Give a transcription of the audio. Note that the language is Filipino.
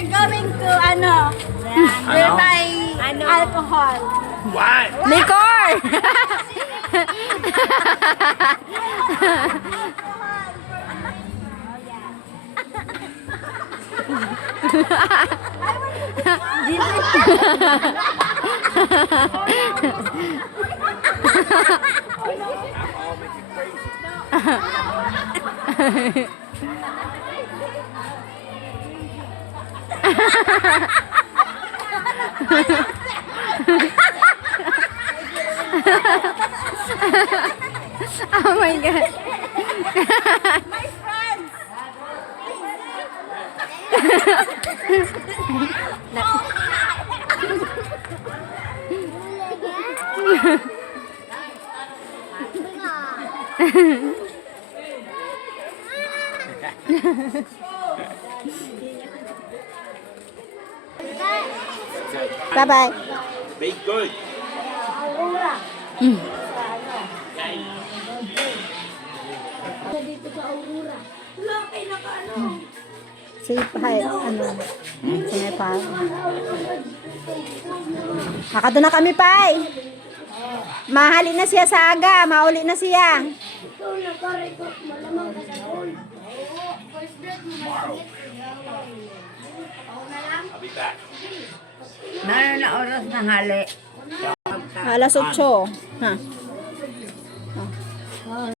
We're going to, we're buy alcohol. Why? Liquor! Oh my God. My friends! Bye-bye. Be good. Si Pai, si may Pai. Nakado na kami, Pai. Mahali na siya sa aga, mauli na siya. I'll be back. Na oras na hali. Alas 8. Ha.